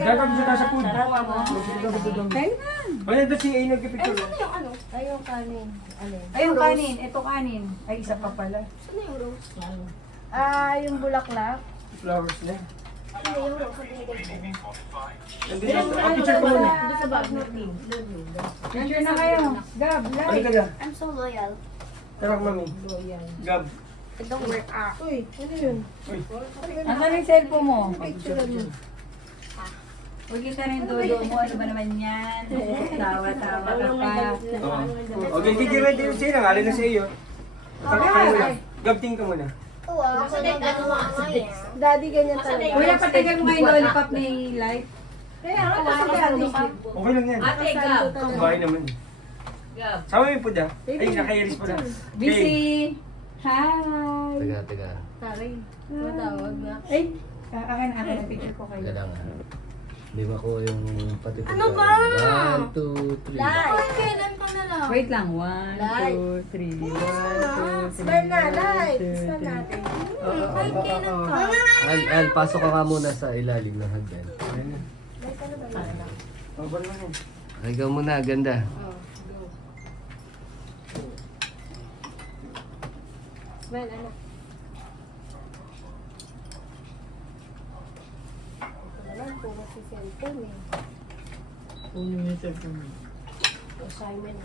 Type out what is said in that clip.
Dapat mo sa food. Dalawa mo. Kain na. Ay, ito si A nagpipicture. Ay, yung kanin. Ano? Ayun, kanin. Ito kanin. Ay, isa pa pala. Saan yung rose? Yung bulaklak. Flowers na. Ano yung rose? Ang binigay ko. Picture ko muna. Doon sa bag mo. Picture na kayo. Gab, Ano like. ka na? I'm so loyal. Tara, mami. Gab. It don't work out. Uy, ano yun? Asan yung cellphone mo? Picture mo. Huwag kita rin dodo mo. Ano ba naman yan? Tawa-tawa ka pa. Okay, kikira din siya. Nangalan na sa iyo. Gab, tingin ka muna. Oo, ako nag-ano nga eh. Daddy, ganyan talaga. Kuya, patigal mo nga yung lollipop ni Light. Kaya ako masagano ka. Okay lang yan. Ate, Gab. Bahay naman. Gab. Sama mo yung food ah. Ay, naka-iris pala. Busy. Hi. Taga. Taray. Matawag na. Ay, akin na picture ko kayo. Taga lang ha. Hindi makuha yung pati Ano ba? 1, 2, 3. Light. Kailan pa na lang? Wait lang. 1, 2, 3. 1, 2, 3. Smile na, light. Smile natin. Al, pasok ka nga muna sa ilalim ng hagdan. Ayun na. Oh, ba naman yan? Ay, ikaw muna, ganda. Smile, anak. Wala, puro si cellphone eh. Puno yung cellphone. Assignment.